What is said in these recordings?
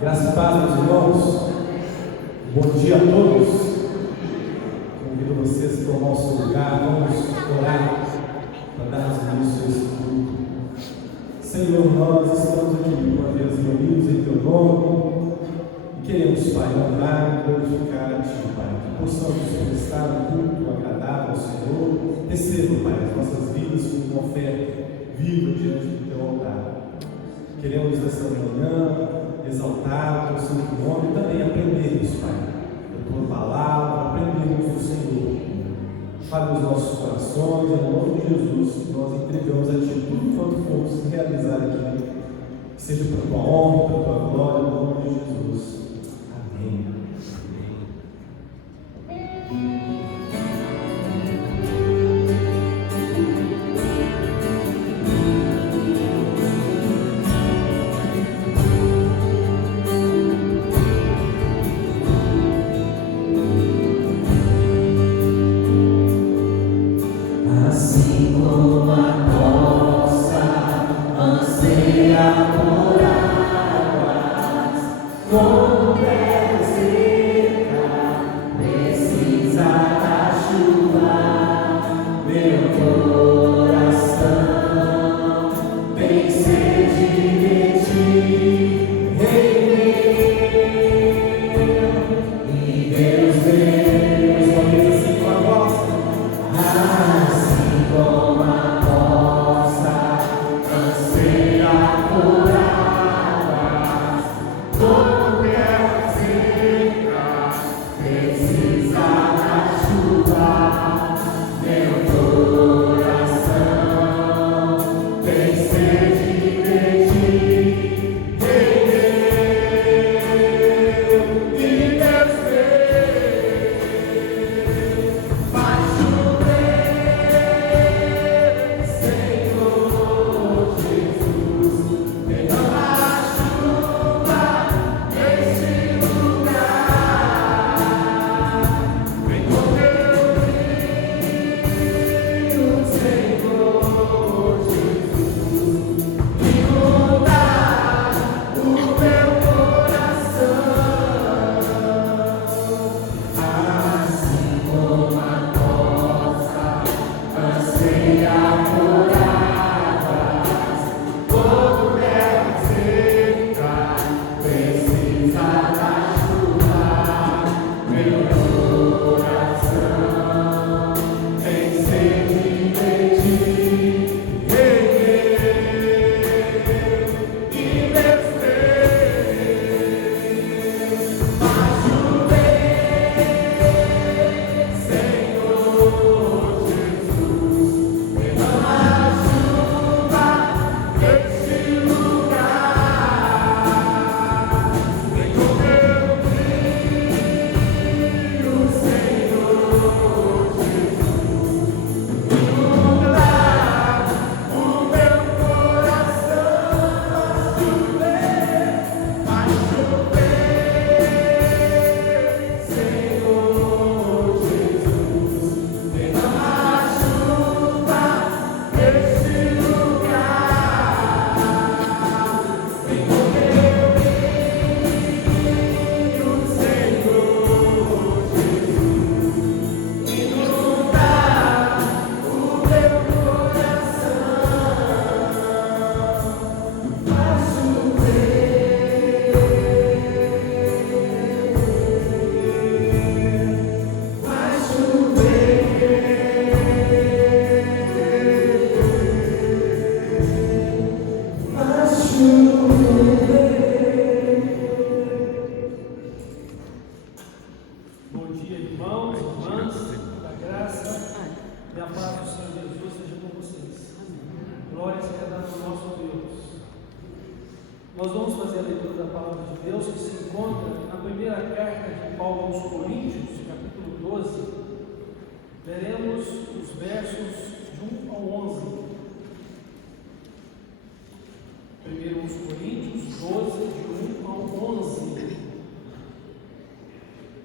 Graça e paz, meus irmãos. Bom dia a todos. Convido vocês a tomar o seu lugar. Vamos orar para darmos início a esse culto. Senhor, nós estamos aqui uma vez reunidos em Teu nome e queremos, Pai, honrar e glorificar a Ti, Pai. Que possamos prestar um culto agradável ao Senhor. Receba, Pai, as nossas vidas como uma oferta viva diante do Teu altar. Queremos nessa manhã exaltar o Teu santo nome e também aprendermos, Pai, da Tua palavra, aprendermos do Senhor. Fale nos nossos corações, em nome de Jesus, nós entregamos a Ti tudo quanto formos realizar aqui, que seja para a Tua honra, para a Tua glória, em nome de Jesus. Amém.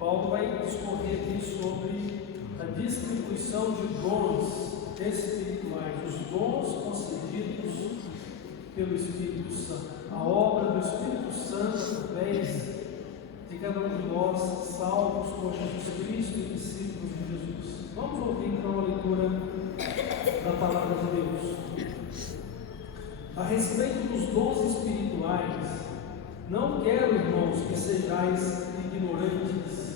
Paulo vai discorrer aqui sobre a distribuição de dons espirituais, os dons concedidos pelo Espírito Santo, a obra do Espírito Santo através dons espirituais, não quero, irmãos, que sejais ignorantes.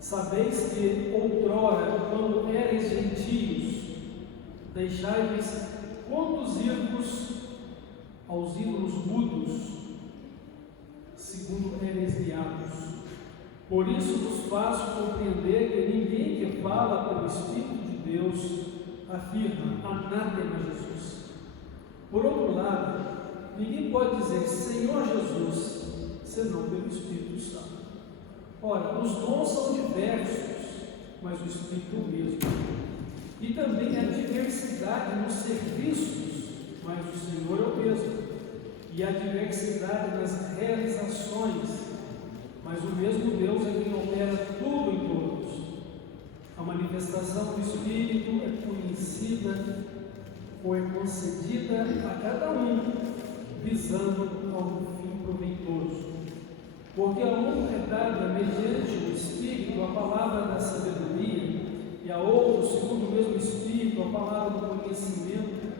Sabeis que outrora, quando eres gentios, deixai-vos conduzir-vos aos ídolos mudos, segundo eres guiados. Por isso vos faço compreender que ninguém que fala pelo Espírito de Deus afirma anátema Jesus. Por outro lado, ninguém pode dizer Senhor Jesus, senão pelo Espírito Santo. Ora, os dons são diversos, mas o Espírito é o mesmo. E também há diversidade nos serviços, mas o Senhor é o mesmo. E há diversidade nas realizações, mas o mesmo Deus é quem opera tudo em todos. A manifestação do Espírito é conhecida ou é concedida a cada um, visando ao fim proveitoso. Porque a um é dada mediante o Espírito a palavra da sabedoria, e a outro, segundo o mesmo Espírito, a palavra do conhecimento,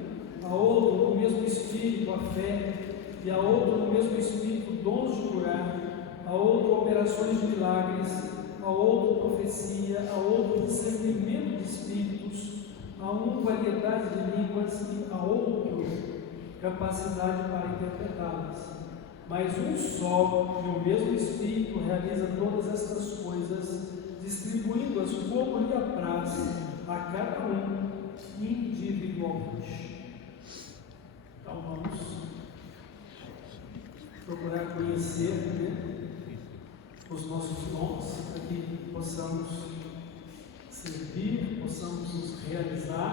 a outro, no mesmo Espírito, a fé, e a outro, no mesmo Espírito, dons de curar, a outro, operações de milagres, a outro, profecia, a outro, discernimento de espíritos, a um, variedade de línguas, e a outro, capacidade para interpretá-las. Mas um só e o mesmo Espírito realiza todas estas coisas, distribuindo-as como lhe apraz a cada um individualmente. Então vamos procurar conhecer, os nossos dons, para que possamos servir, possamos nos realizar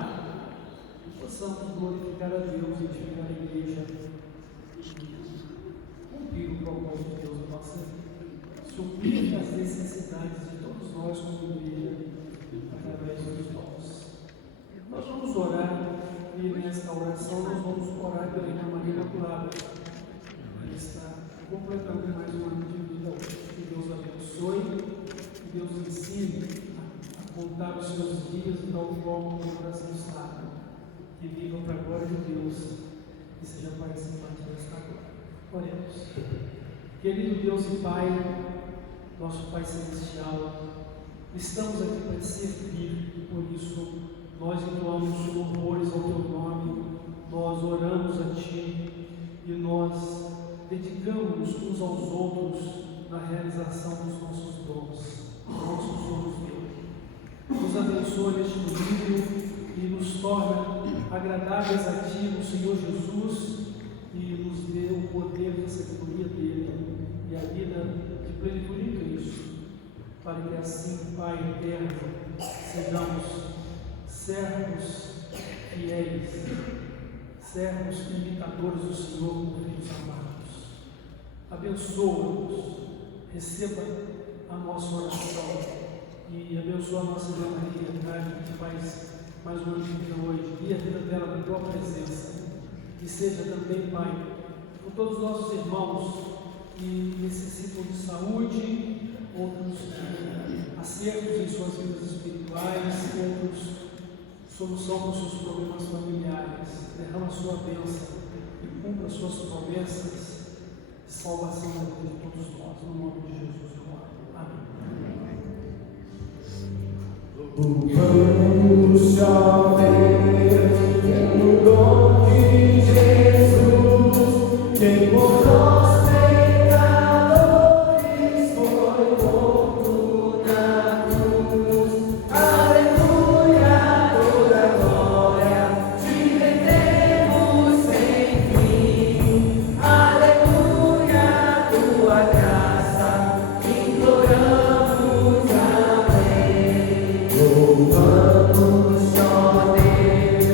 e possamos glorificar a Deus, edificar a igreja e cumprir o propósito de Deus na nossa vida, suprir as necessidades de todos nós como igreja através dos dons. Nós vamos orar e nesta oração nós vamos orar pela Irmã Maria Imaculada, que está completando mais um ano de vida hoje. Que Deus abençoe, que Deus ensine a contar os seus dias de tal forma como o coração sábio, que viva para a glória de Deus e seja participante desta glória. Oremos. Querido Deus e Pai, nosso Pai Celestial, estamos aqui para te servir e por isso nós entoamos louvores ao Teu nome, nós oramos a Ti e nós dedicamos uns aos outros na realização dos nossos dons, nossos dons Deus. Nos abençoa neste domingo e nos torna agradáveis a Ti, o Senhor Jesus, e nos dê o poder da sabedoria dEle e a vida de plenitude em Cristo, para que assim, Pai eterno, sejamos servos fiéis, servos imitadores do Senhor como filhos amados. Abençoa-nos, receba a nossa oração e abençoa a nossa irmã Maria Carmen, que faz mais um ano de vida hoje, guia a vida dela na tua presença, e seja também, Pai, com todos os nossos irmãos que necessitam de saúde, outros de acertos em suas vidas espirituais, outros solução para os seus problemas familiares. Derrama a sua bênção e cumpra as suas promessas de salvação na vida de todos nós, no nome de Jesus eu oro. Amém. Vamos chover no nome de Jesus, que por nós pecadores foi morto na cruz. Aleluia, toda glória te rendemos sem fim. Aleluia, tua graça imploramos. Amém. Louvamos, ó Deus.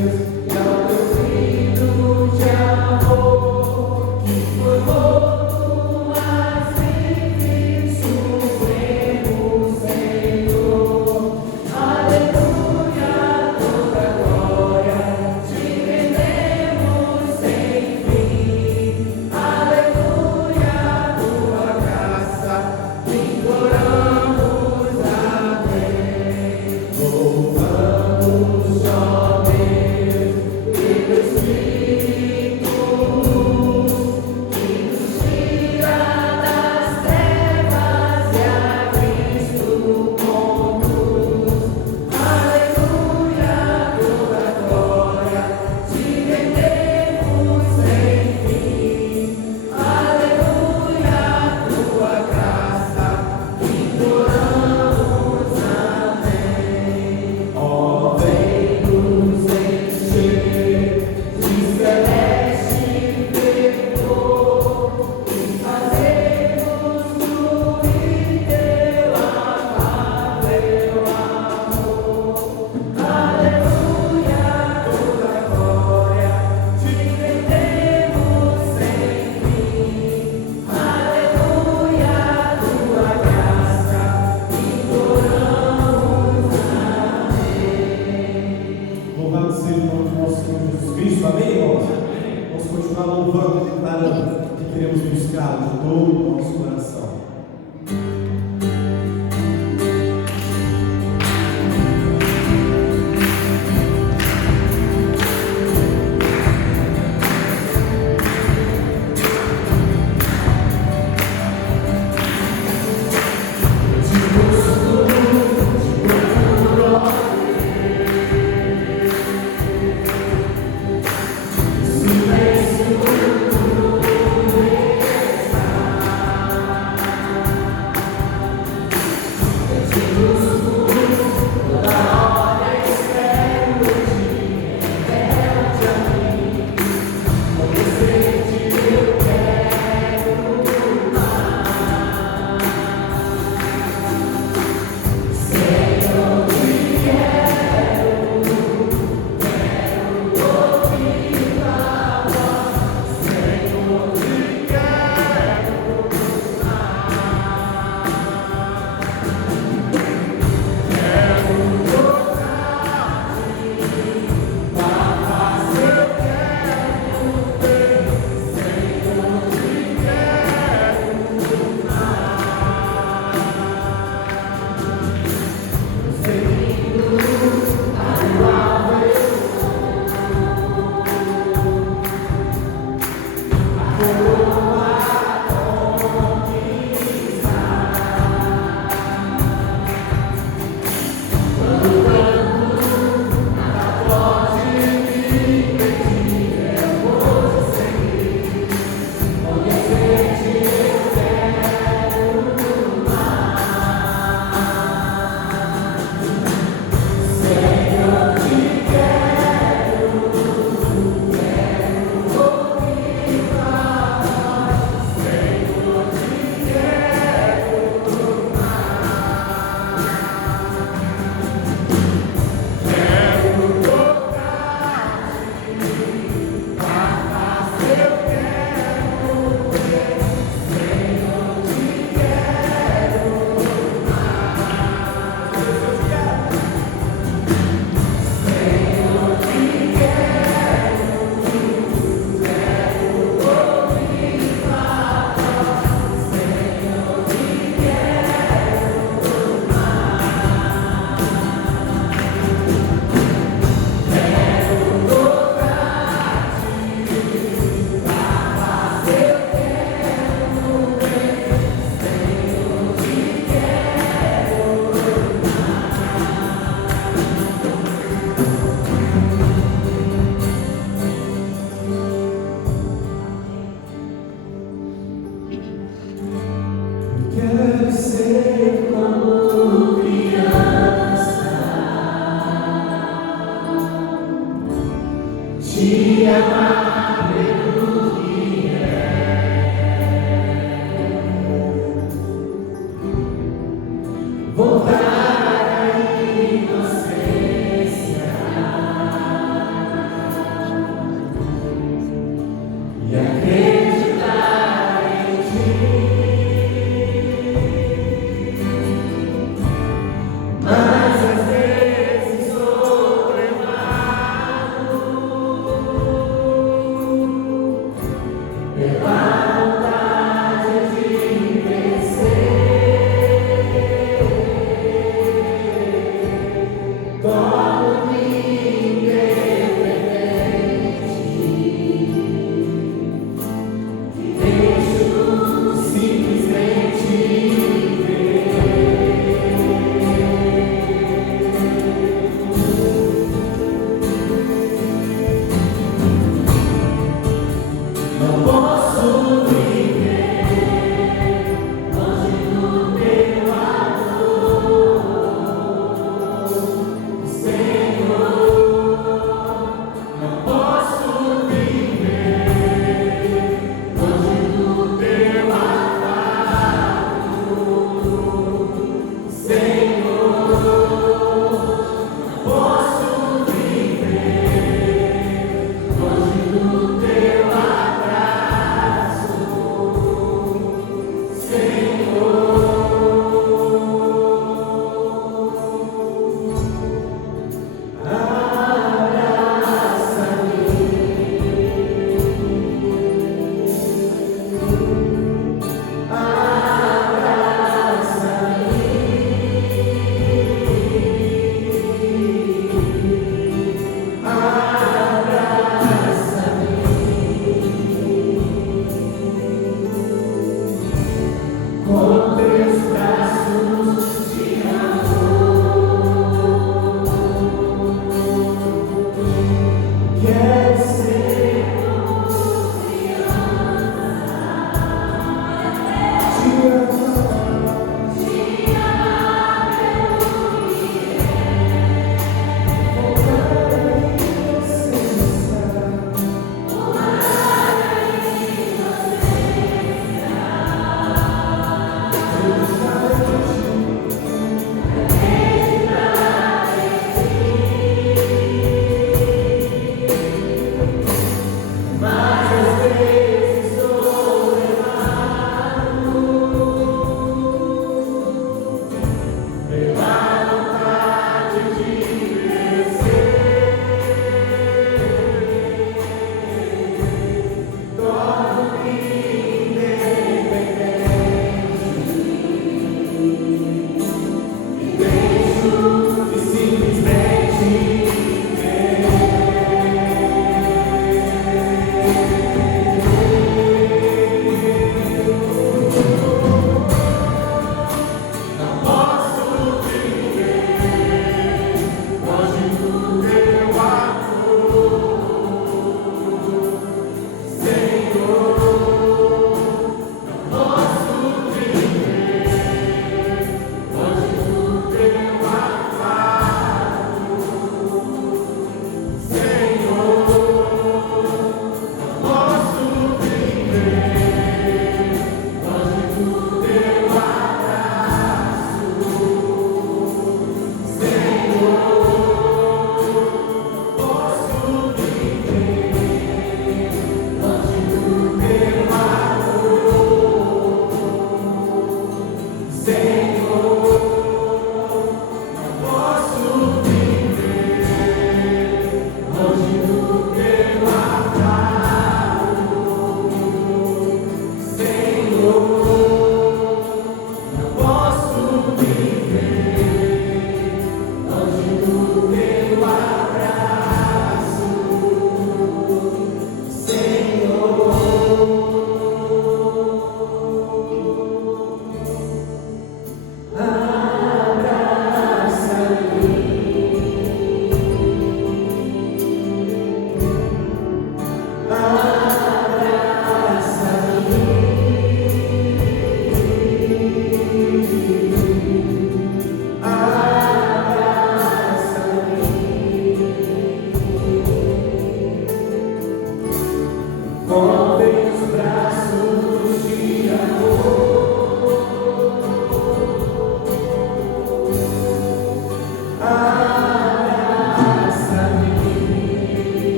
louvando e declarando que queremos buscar de todo o nosso coração.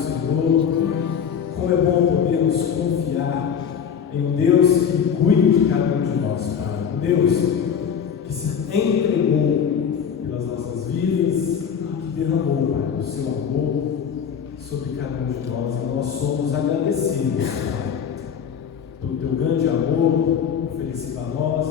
Senhor. Como é bom podermos confiar em um Deus que cuida de cada um de nós, Pai. Um Deus que se entregou pelas nossas vidas e que derramou, Pai, o seu amor sobre cada um de nós. E nós somos agradecidos, Pai, pelo teu grande amor oferecido a nós.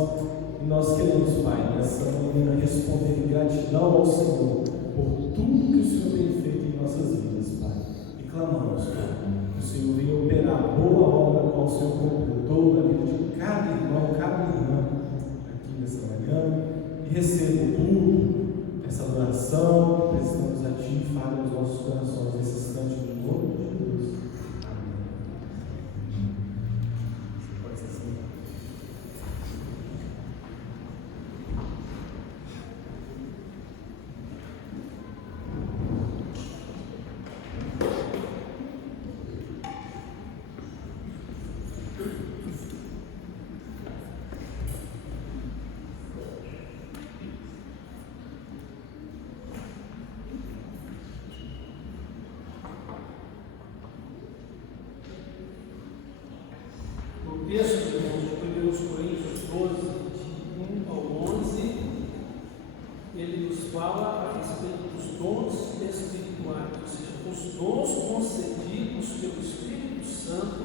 E nós queremos, Pai, nessa manhã responder em gratidão ao Senhor por tudo que o Senhor tem feito em nossas vidas, Pai. E clamamos, Pai, que o Senhor venha operar a boa obra qual o Senhor completou na vida de cada irmão, cada irmã aqui nessa manhã. E receba tudo, essa adoração que prestamos a Ti e fale aos nossos corações nesse instante do nome de Jesus. Amém. Pode ser assim. O texto, irmãos, de 1 Coríntios 12, de 1 ao 11, ele nos fala a respeito dos dons espirituais, ou seja, os dons concedidos pelo Espírito Santo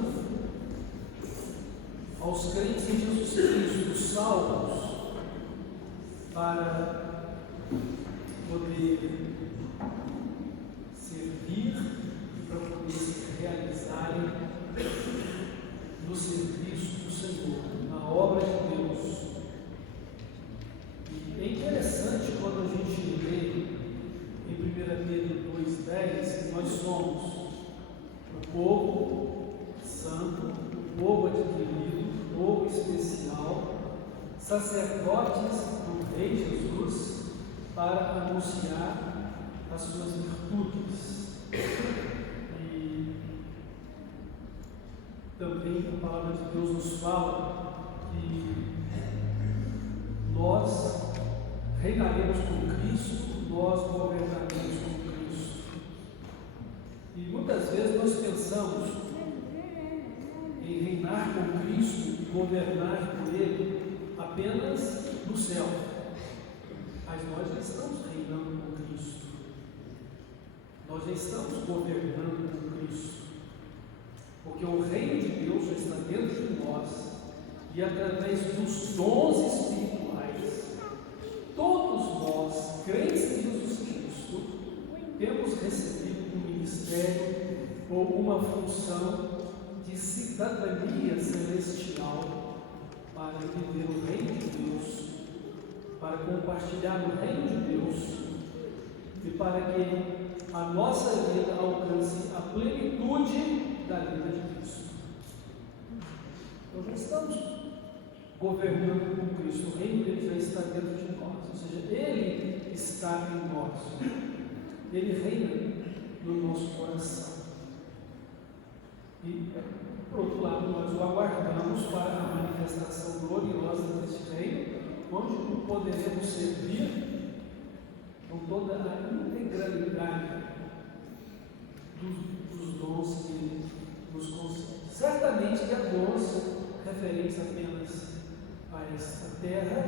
aos crentes em Jesus Cristo, os salvos, para poder servir e para poder se realizarem no serviço do Senhor, na obra de Deus. E é interessante quando a gente lê em 1 Pedro 2,10 que nós somos o povo santo, o povo adquirido, o povo especial, sacerdotes do Rei Jesus, para anunciar as suas virtudes. Também a palavra de Deus nos fala que nós reinaremos com Cristo, nós governaremos com Cristo. E muitas vezes nós pensamos em reinar com Cristo, governar por Ele apenas no céu. Mas nós já estamos reinando com Cristo. Nós já estamos governando com Cristo. Porque o reino de Deus já está dentro de nós, e através dos dons espirituais, todos nós, crentes em Jesus Cristo, temos recebido um ministério ou uma função de cidadania celestial para viver o reino de Deus, para compartilhar o reino de Deus e para que a nossa vida alcance a plenitude da vida de Cristo. Nós já estamos governando com Cristo, o reino dele já está dentro de nós, ou seja, ele está em nós, ele reina no nosso coração. E, por outro lado, nós o aguardamos para a manifestação gloriosa deste reino, onde o poderemos servir com toda a integralidade dos dons que Ele nos concede. Certamente que há dons referentes apenas a esta terra,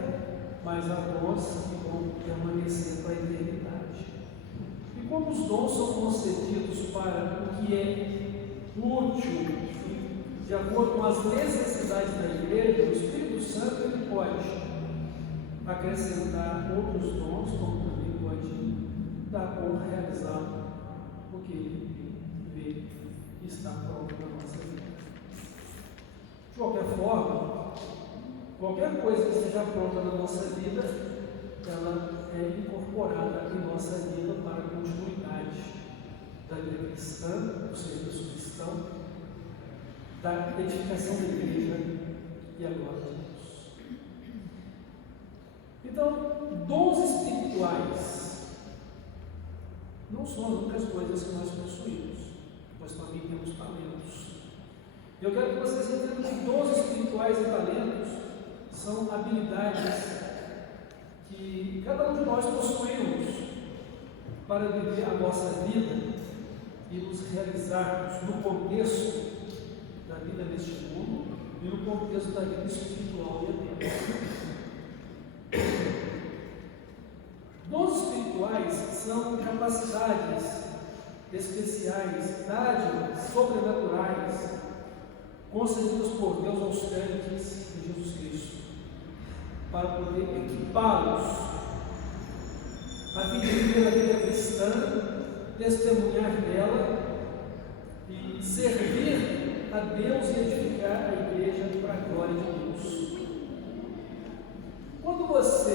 mas há dons que vão permanecer para a eternidade. E como os dons são concedidos para o que é útil, de acordo com as necessidades da igreja, o Espírito Santo ele pode acrescentar outros dons, como também pode dar ou realizar o que ele vê que está pronto na nossa vida. De qualquer forma, qualquer coisa que esteja pronta na nossa vida, ela é incorporada em nossa vida para a continuidade da vida cristã, do serviço cristão, da edificação da igreja e a glória de Deus. Então, dons espirituais não são as únicas coisas que nós possuímos, nós também temos talentos. Eu quero que vocês entendam que dons espirituais e talentos são habilidades que cada um de nós possuímos para viver a nossa vida e nos realizarmos no contexto da vida neste mundo e no contexto da vida espiritual e eterna. Dons espirituais são capacidades especiais, dádivas sobrenaturais concedidas por Deus aos crentes em Jesus Cristo, para poder equipá-los a fim de viver a vida cristã, testemunhar dela e servir a Deus e edificar a igreja para a glória de Deus. Quando você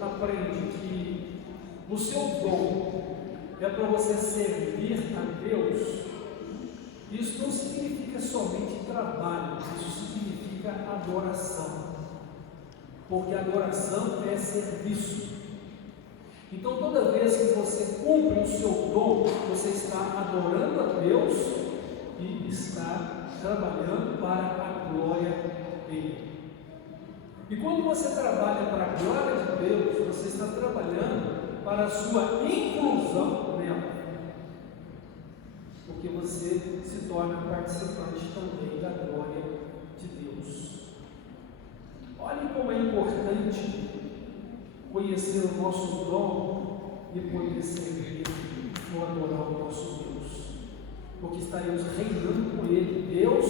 aprende que o seu dom é para você servir a Deus, isso não significa somente trabalho, isso significa adoração, porque adoração é serviço. Então, toda vez que você cumpre o seu dom, você está adorando a Deus e está trabalhando para a glória dele. E quando você trabalha para a glória de Deus, você está trabalhando para a sua inclusão nela, porque você se torna participante também da glória de Deus. Olhem como é importante conhecer o nosso dom e poder servir ou adorar o nosso Deus, porque estaremos reinando com Ele. Deus,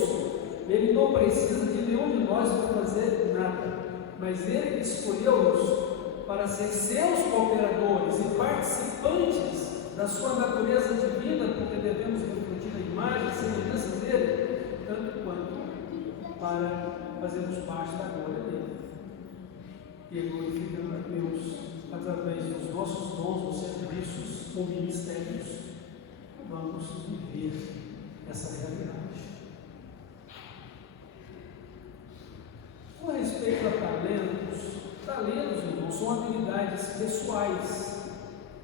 Ele não precisa de nenhum de nós para fazer nada, mas Ele escolheu-nos para ser seus cooperadores e participantes da sua natureza divina, porque devemos refletir a imagem e semelhança dele, tanto quanto para fazermos parte da glória dele. E glorificando a Deus através dos nossos dons, dos serviços ou ministérios, vamos viver essa realidade. Com respeito a talentos, irmãos, são habilidades pessoais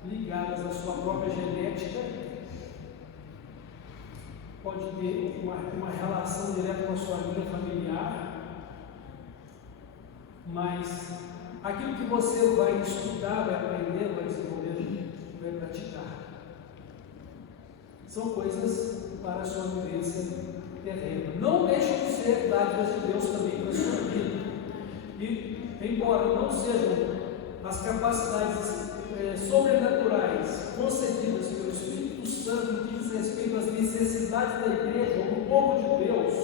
ligadas à sua própria genética. Pode ter uma relação direta com a sua vida familiar, mas aquilo que você vai estudar, vai aprender, vai desenvolver, vai praticar, são coisas para a sua vivência terrena. Não deixam de ser dádivas de Deus também para a sua vida. E, embora não sejam as capacidades sobrenaturais concedidas pelo Espírito Santo no que diz respeito às necessidades da igreja ou do povo de Deus,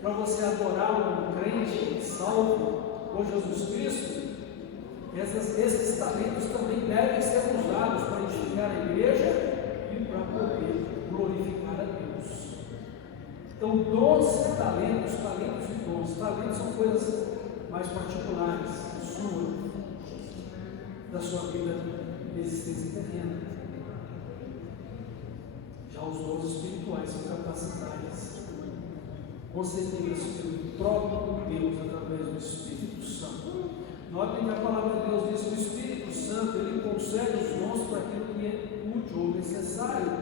para você adorar um crente salvo por Jesus Cristo, esses talentos também devem ser usados para edificar a igreja e para poder glorificar a Deus. Então, dons e talentos e dons. Talentos são coisas mais particulares da sua vida de existência terrena. Já os dons espirituais são capacidades concedidas pelo próprio Deus através do Espírito Santo. Notem que a palavra de Deus diz que o Espírito Santo, ele concede os dons para aquilo que é útil ou necessário,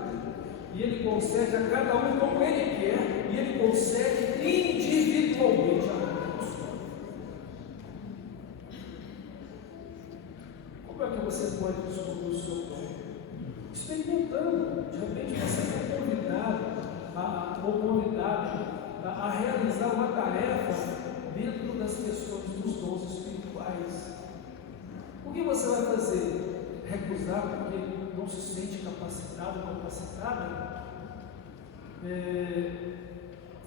e ele concede a cada um como ele quer, e ele concede individualmente a cada pessoa. Como é que você pode descobrir o seu dom? Experimentando. De repente você é convidado a realizar uma tarefa dentro das questões dos dons espirituais. O que você vai fazer? Recusar porque não se sente capacitado ou capacitada?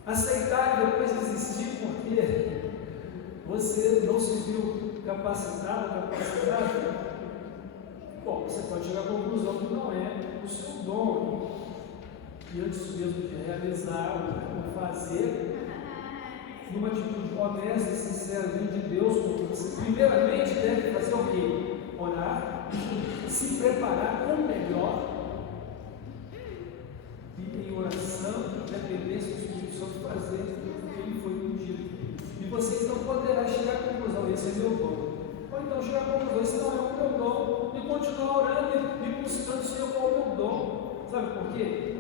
Aceitar e depois desistir porque você não se viu capacitado ou capacitada? Bom, você pode chegar à conclusão que não é o seu dom. E antes mesmo de realizar ou fazer, numa atitude honesta e sincera diante de Deus, porque você primeiramente deve fazer o quê? Orar, se preparar com o melhor, e em oração, dependência do Espírito Santo, fazer o que ele foi pedido. E você então poderá chegar à conclusão: esse é meu dom. Ou então chegar à conclusão: esse não é o meu dom, e continuar orando e buscando o seu próprio dom. Sabe por quê?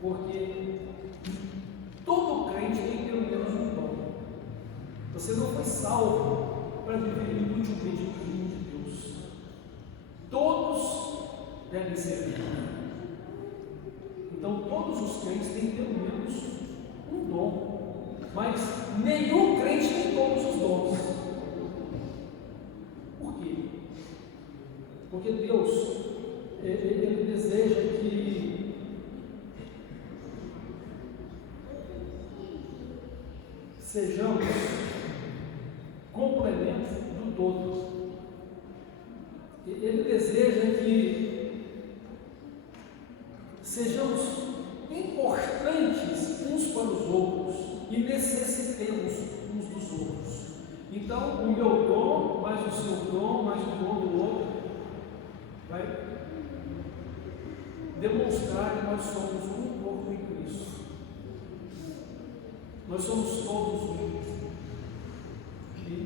Porque todo crente tem pelo menos um dom. Você não foi salvo para viver inutilmente no reino de Deus. Todos devem servir. todos os crentes têm pelo menos um dom, mas nenhum crente tem todos os dons. Por quê? Porque Deus, Ele deseja que sejamos complemento do todo. Ele deseja que sejamos importantes uns para os outros e necessitemos uns dos outros. Então, o meu dom, mais o seu dom, mais o dom do outro, vai demonstrar que nós somos um corpo em Cristo. Nós somos todos um.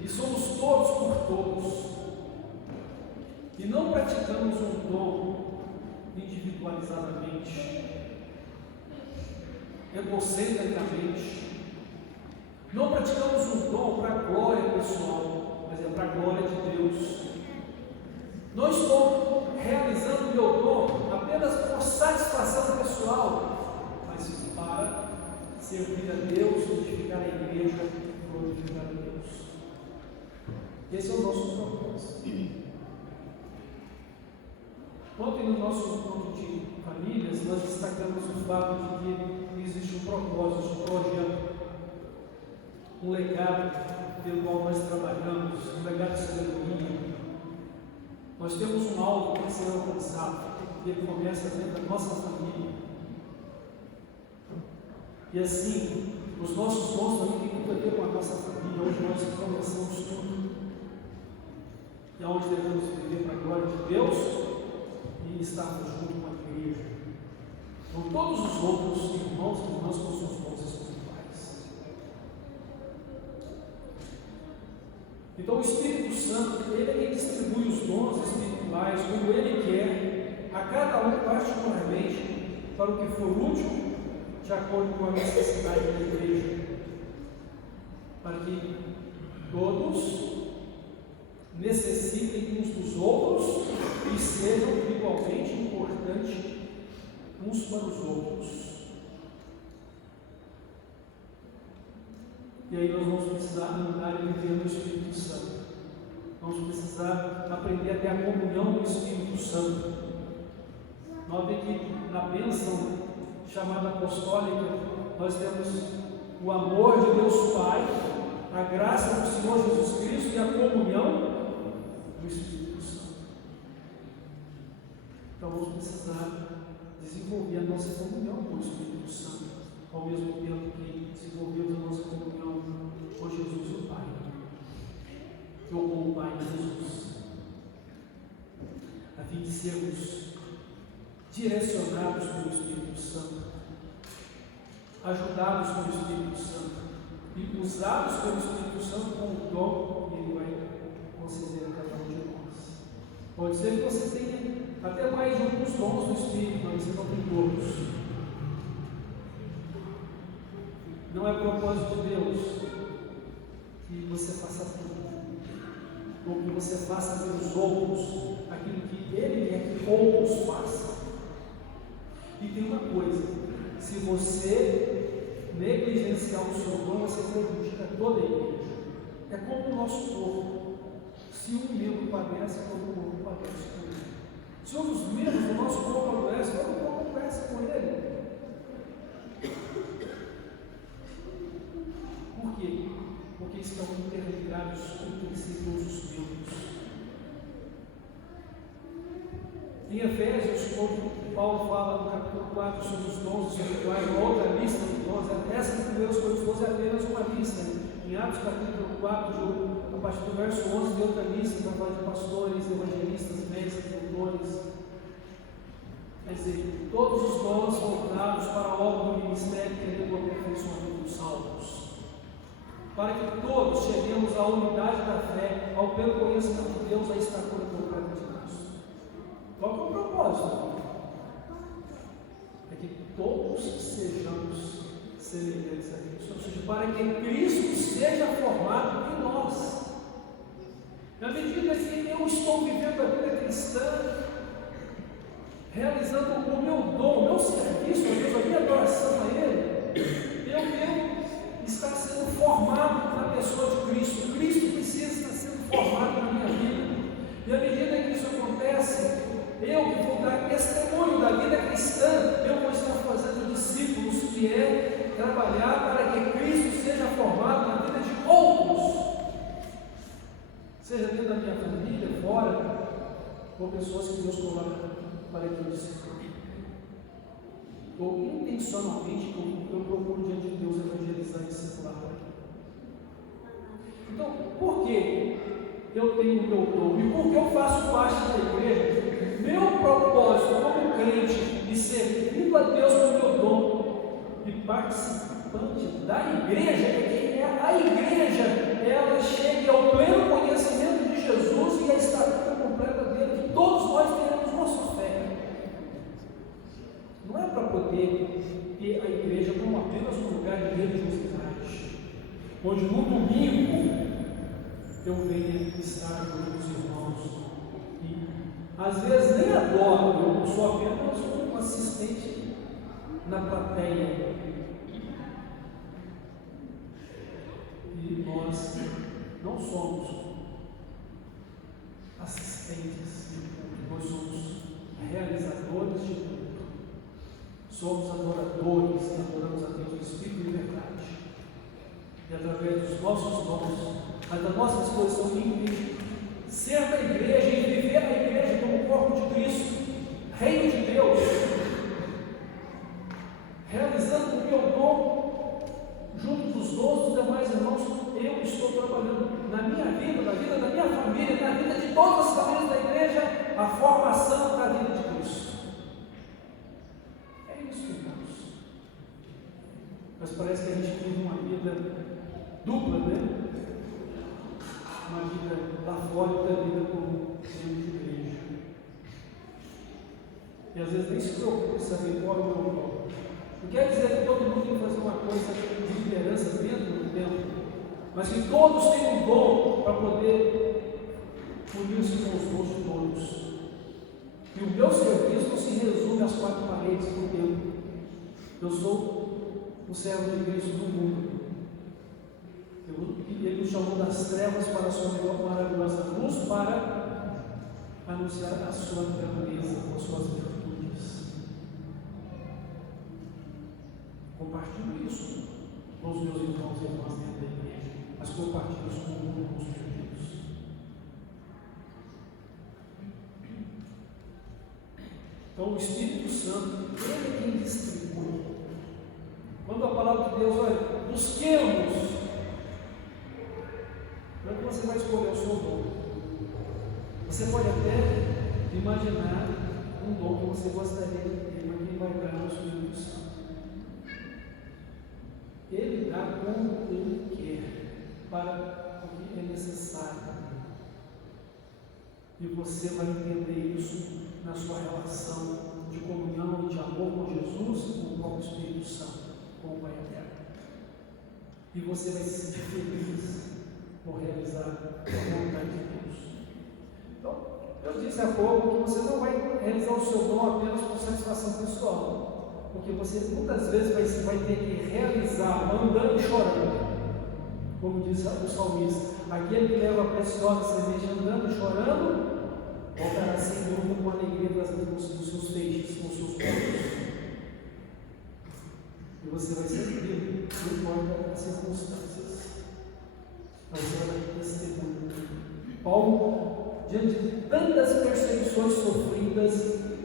E somos todos por todos. E não praticamos um dom individualizadamente, egocentricamente. Não praticamos um dom para a glória pessoal, mas é para a glória de Deus. Não estou realizando o meu dom apenas por satisfação pessoal, mas para servir a Deus, edificar a igreja e glorificar a Deus. Esse é o nosso propósito. Ontem, no nosso encontro de famílias, nós destacamos o fato de que existe um propósito, um projeto, um legado pelo qual nós trabalhamos, um legado de sabedoria. Nós temos um alvo para ser alcançado, e ele começa dentro da nossa família. E assim, os nossos dons também têm muito a ver com a nossa família. Hoje nós começamos tudo. E aonde devemos viver para a glória de Deus e estarmos junto com a igreja. Com todos os outros irmãos e irmãs com seus dons espirituais. Então o Espírito Santo, Ele é quem distribui os dons espirituais como Ele quer, a cada um particularmente, para o que for útil, de acordo com a necessidade da igreja, para que todos necessitem uns dos outros e sejam igualmente importantes uns para os outros. E aí nós vamos precisar andar e viver no Espírito Santo. Vamos precisar aprender a ter a comunhão do Espírito Santo. Notem que na bênção chamada apostólica, nós temos o amor de Deus Pai, a graça do Senhor Jesus Cristo e a comunhão do Espírito Santo. Então vamos precisar desenvolver a nossa comunhão com o Espírito Santo, ao mesmo tempo que desenvolvemos a nossa comunhão com Jesus e o Pai, ou com o Pai Jesus, a fim de sermos direcionados pelo Espírito Santo, ajudados pelo Espírito Santo e usados pelo Espírito Santo com o dom que Ele vai conceder a cada um de nós. Pode ser que você tenha até mais de alguns dons do Espírito, mas você não tem todos. Não é propósito de Deus que você faça tudo, ou que você faça pelos outros aquilo que Ele quer que outros façam. E tem uma coisa: se você negligenciar o seu dom, você prejudica toda a igreja. É como o nosso corpo. Se um membro padece, todo o corpo padece com ele. Se um dos membros do nosso corpo adoece, todo o corpo adoece com ele. Por quê? Porque estão interligados entre si todos os membros. Em Efésios, quando Paulo fala no capítulo 4 sobre os dons espirituais, uma outra lista de dons, essa de 1 Coríntios é apenas uma lista. Em Atos capítulo 4, a partir do verso 11, tem outra lista para falar de pastores, evangelistas, mestres, doutores. Quer dizer, todos os dons voltados para a obra do ministério que é o aperfeiçoamento dos salvos, para que todos cheguemos à unidade da fé, ao pleno conhecimento de Deus, à estatura completa de Cristo. Qual é o propósito? É que todos sejamos semelhantes a Cristo, ou seja, para que Cristo seja formado em nós. Na medida que eu estou vivendo a vida cristã, realizando o meu dom, o meu serviço a Deus, a minha adoração a Ele, eu devo estar sendo formado na pessoa de Cristo. Cristo precisa estar sendo formado na minha vida. E à medida que isso acontece, eu que vou dar testemunho da vida cristã, eu vou estar fazendo discípulos, que é trabalhar para que Cristo seja formado na vida de outros, seja dentro da minha família, fora, ou pessoas que Deus coloca para que eu discipule. Ou intencionalmente, eu procuro diante de Deus evangelizar e discipular. Então, por que eu tenho o meu dom? E por que eu faço parte da igreja? Meu propósito como crente de servir a Deus com o meu dom e participante da igreja é que a igreja ela chegue ao pleno conhecimento de Jesus e a estatura completa dele, que todos nós tenhamos nossa fé. Não é para poder ter a igreja como apenas um lugar de religiosidade, onde no domingo eu venho estar com os irmãos e às vezes nem adoro, eu sou apenas um assistente na plateia. E nós não somos assistentes de culto, nós somos realizadores de culto, somos adoradores que adoramos a Deus no Espírito e verdade. E através dos nossos dons, mas da nossa disposição em ser da igreja e viver a igreja como corpo de Cristo, reino de Deus, realizando o meu dom junto dos dons dos demais irmãos, eu estou trabalhando na minha vida, na vida da minha família, na vida de todas as famílias da igreja, a formação da vida de Cristo. É isso, irmãos. Mas parece que a gente vive uma vida dupla, né? Uma vida lá fora e outra vida como membro de igreja. E às vezes nem se preocupa em saber qual é o meu dom. Não quer dizer que todo mundo tem que fazer uma coisa de liderança dentro do templo, mas que todos têm um dom para poder unir-se com os dons de todos. E o meu serviço não se resume às quatro paredes do templo. Eu sou o servo de Cristo do mundo. Ele nos chamou das trevas para a sua maravilhosa luz, para anunciar a sua grandeza, as suas virtudes. Compartilho isso com os meus irmãos e irmãs dentro da igreja, mas compartilho isso com o mundo, com os perdidos. Então o Espírito Santo, ele é quem distribui. Quando a palavra de Deus, olha, busquemos. Não é que você vai escolher o seu dom. Você pode até imaginar um dom que você gostaria de ter, mas quem vai dar é o Espírito Santo. Ele dá como ele quer, para o que é necessário. E você vai entender isso na sua relação de comunhão e de amor com Jesus e com o próprio Espírito Santo, com o Pai eterno. E você vai se sentir feliz por realizar a vontade de Deus. Então, eu disse há pouco que você não vai realizar o seu dom apenas por satisfação pessoal, porque você muitas vezes vai ter que realizar andando e chorando, como diz o salmista: aquele que leva a preciosa semente andando e chorando, voltará sem dúvida com alegria dos seus feixes, com os seus pontos. E você vai ser livre, não importa as circunstâncias. Você vai dar testemunho. Paulo, diante de tantas perseguições sofridas,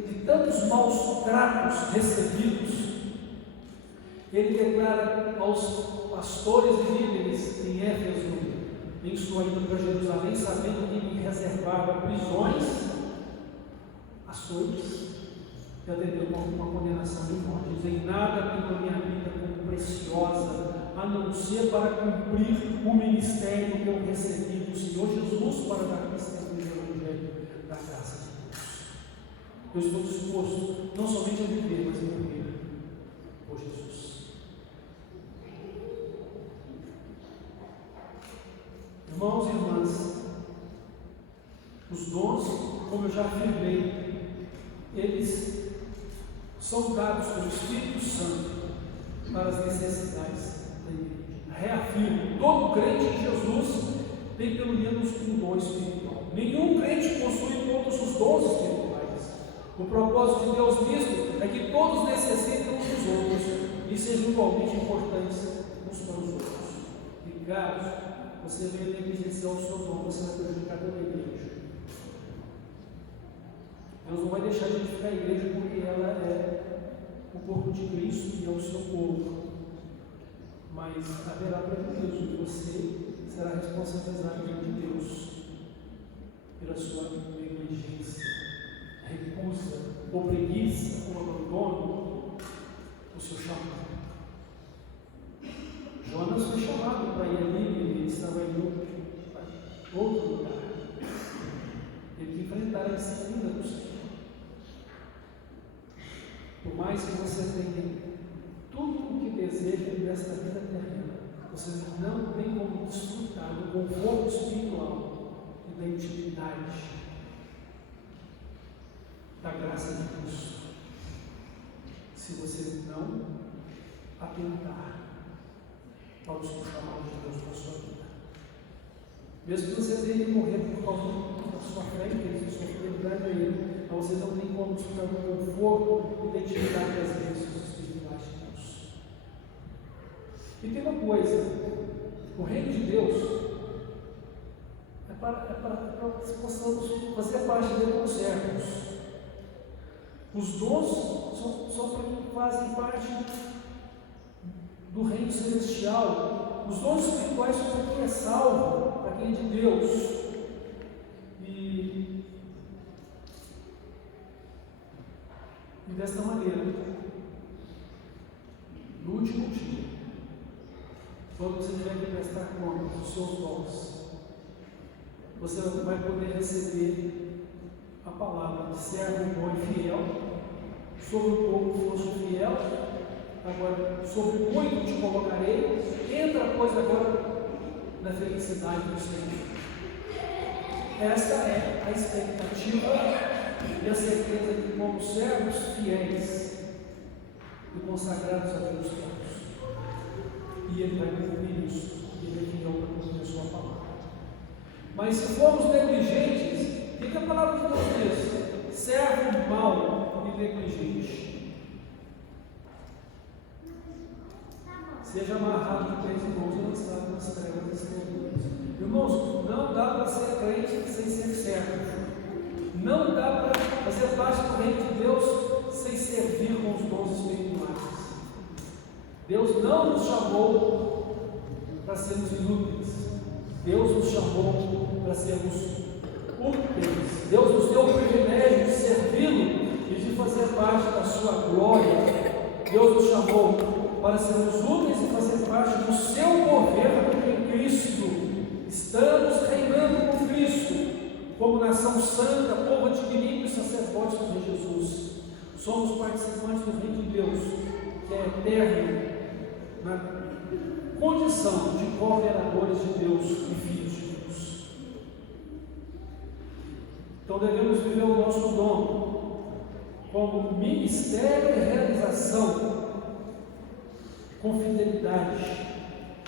de tantos maus tratos recebidos, ele declara aos pastores e líderes em Éfeso, em sua ida para Jerusalém, sabendo que ele reservava prisões, açoites, e atendeu uma condenação de morte. Diz: em nada tenho a minha vida como preciosa, a não ser para cumprir o ministério que eu recebi do Senhor Jesus para dar testemunho do Evangelho da graça de Deus. Eu estou disposto não somente a viver, mas a morrer por Jesus. Irmãos e irmãs, os dons, como eu já afirmei, eles são dados pelo Espírito Santo para as necessidades da igreja. Reafirmo, todo crente em Jesus tem pelo menos um dom espiritual. Nenhum crente possui todos os dons espirituais. O propósito de Deus nisto é que todos necessitem uns dos outros e sejam igualmente importantes uns para os outros. E caso você venha negligenciar o seu dom, você vai prejudicar toda a igreja. Deus não vai deixar de edificar a igreja porque ela é o corpo de Cristo e é o seu povo. Mas haverá prejuízo e você será responsabilizado diante de Deus pela sua negligência, recusa, ou preguiça, ou abandono do seu chamado. Jonas foi chamado para ir ali e ele estava em outro lugar. Teve que enfrentar a disciplina do Senhor. Por mais que você tenha tudo o que deseja nesta vida terrena, você não tem como desfrutar do conforto espiritual e da intimidade da graça de Cristo, se você não atentar para o seu chamado de Deus na sua vida. Mesmo que você tenha que morrer por causa da sua fé, que sua fidelidade a Ele, mas você não tem como desfrutar do conforto e da intimidade das bênçãos espirituais de Deus. E tem uma coisa, o reino de Deus é para que possamos fazer parte dele como servos. Os dons são para quem fazem parte do reino celestial. Os dons espirituais são para quem é salvo, para quem é de Deus. E desta maneira, no último dia, quando você tiver que prestar conta dos seus dons, você vai poder receber a palavra de servo bom e fiel. Sobre o pouco foste fiel, agora sobre muito te colocarei. Entra, pois, agora na felicidade do Senhor. Esta é a expectativa e a certeza de que, como servos fiéis e consagrados a Deus todos, e Ele vai cumprir isso, e Ele é fiel para cumprir a sua palavra. Mas se formos negligentes, o que a palavra de Deus diz? Servo mau e negligente. Seja amarrado de pés e mãos e lançado nas trevas exteriores. Irmãos, não dá para ser crente sem ser servo. Não dá para fazer parte do reino de Deus sem servir com os dons espirituais. Deus não nos chamou para sermos inúteis. Deus nos chamou para sermos úteis. Deus nos deu o privilégio de servi-lo e de fazer parte da sua glória. Deus nos chamou para sermos úteis e fazer parte do seu governo em Cristo. Estamos reinando com Cristo, como nação santa, povo adquirido e sacerdotes do Rei Jesus. Somos participantes do reino de Deus, que é eterno, na condição de cooperadores de Deus e filhos de Deus. Então devemos viver o nosso dom como ministério e realização com fidelidade,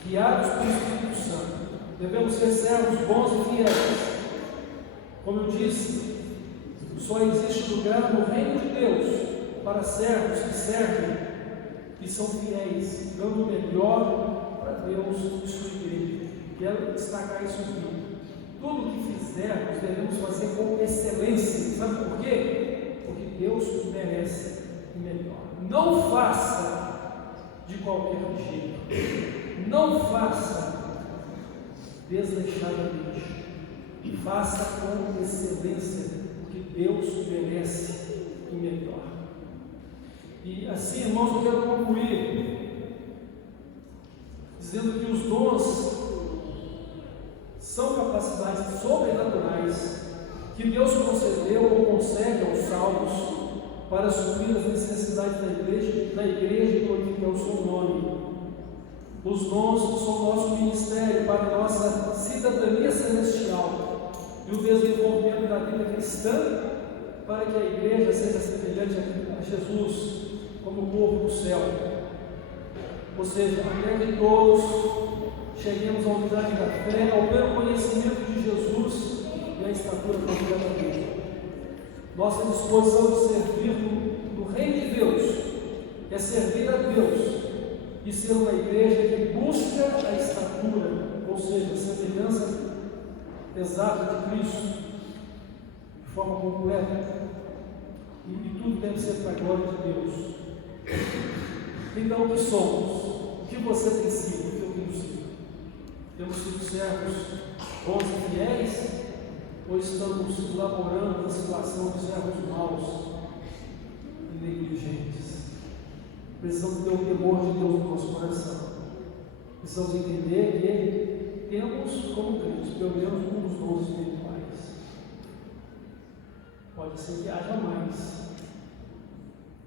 guiados pelo Espírito Santo. Devemos ser servos bons e fiéis. Como eu disse, só existe lugar no reino de Deus para servos que servem e são fiéis, dando o melhor para Deus e sua igreja. Quero destacar isso aqui. Tudo o que fizermos devemos fazer com excelência. Sabe por quê? Porque Deus merece o melhor. Não faça de qualquer jeito. Não faça desleixadamente. Faça com excelência, porque Deus merece o melhor. E assim, irmãos, eu quero concluir dizendo que os dons são capacidades sobrenaturais que Deus concedeu ou concede aos salvos para suprir as necessidades da igreja e glorificar o seu nome. Os dons são nosso ministério para a nossa cidadania celestial e o desenvolvimento da vida cristã para que a igreja seja semelhante a Jesus. como o povo do céu. Ou seja, até que todos cheguemos à unidade da fé, ao pleno conhecimento de Jesus e à estatura completa dele. Nossa disposição de servir no reino de Deus é servir a Deus e ser uma igreja que busca a estatura, ou seja, a semelhança exata de Cristo, de forma completa. E tudo deve ser para a glória de Deus. Então, o que somos? O que você tem sido? O que eu tenho sido? Temos sido servos bons e fiéis? Ou estamos laborando na situação de servos maus e negligentes? Precisamos ter o temor de Deus no nosso coração. Precisamos entender que temos, como crentes, pelo menos um dos dons espirituais. Pode ser que haja mais.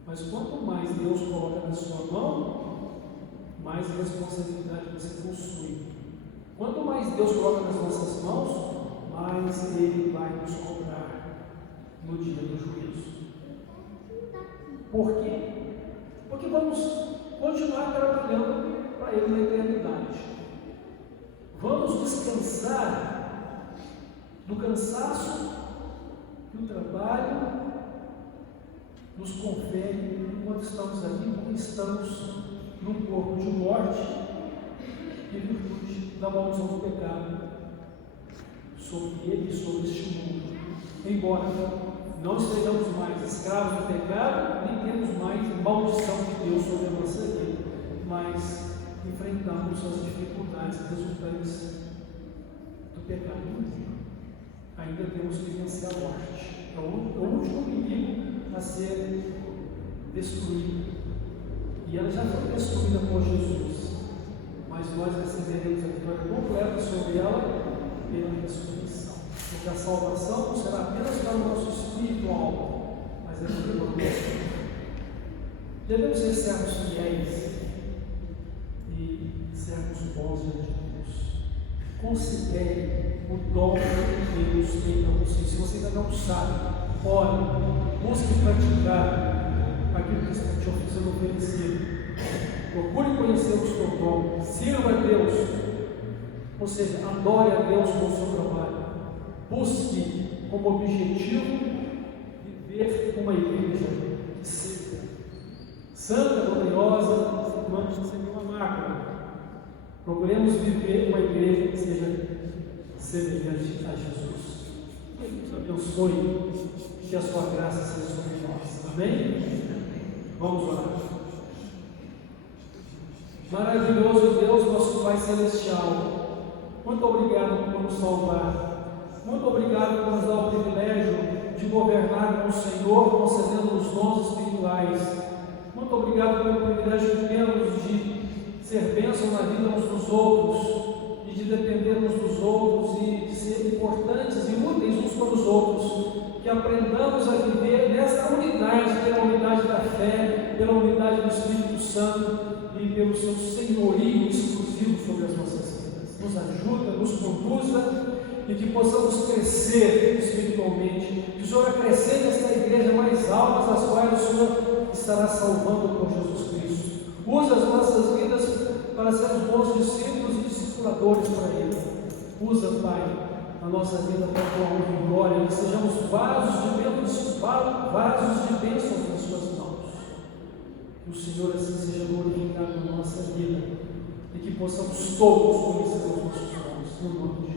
Mas quanto mais Deus coloca na sua mão, mais responsabilidade você possui. Quanto mais Deus coloca nas nossas mãos, mais Ele vai nos cobrar no dia do juízo. Por quê? Porque vamos continuar trabalhando para Ele na eternidade. Vamos descansar do cansaço que o trabalho nos confere enquanto estamos aqui, porque estamos num corpo de morte e virtude da maldição do pecado sobre ele e sobre este mundo. Embora não estejamos mais escravos do pecado, nem temos mais maldição de Deus sobre a nossa vida, mas enfrentamos as dificuldades resultantes do pecado humano. Ainda temos que vencer a morte. É o último inimigo a ser destruído. E ela já foi destruída por Jesus, mas nós receberemos a vitória completa sobre ela pela ressurreição. Porque a salvação não será apenas para o nosso espírito e alma, mas é para o nosso espírito. Devemos ser servos fiéis e servos bons diante de Deus. Considere o dom que Deus tem para você. Se você ainda não sabe, ore, busque praticar aquilo que está te sendo oferecido. Procure conhecer o seu dom, sirva a Deus, ou seja, adore a Deus com o seu trabalho. Busque como objetivo viver uma igreja que seja santa, gloriosa, sem nenhuma mácula. Procuremos viver uma igreja que seja semelhante a Jesus. Que Deus abençoe, que a sua graça seja sobre nós. Amém? Vamos orar. Maravilhoso Deus, nosso Pai Celestial, muito obrigado por nos salvar. Muito obrigado por nos dar o privilégio de governar com o Senhor, concedendo os dons espirituais. Muito obrigado pelo privilégio que temos de ser bênção na vida uns dos outros, e de depender uns dos outros, e de ser importantes e úteis uns para os outros. Que aprendamos a viver nesta unidade, pela unidade da fé, pela unidade do Espírito Santo e pelo seu senhorio exclusivo sobre as nossas vidas. Nos ajuda, nos conduza e que possamos crescer espiritualmente. Que o Senhor acrescente esta igreja mais almas, as quais o Senhor estará salvando por Jesus Cristo. Usa as nossas vidas para sermos bons discípulos e discipuladores para Ele. Usa, Pai, a nossa vida para a tua honra e glória, que sejamos vasos de bênçãos nas suas mãos. Que o Senhor assim seja glorificado na nossa vida e que possamos todos conhecer os nossos dons, no nome de Jesus.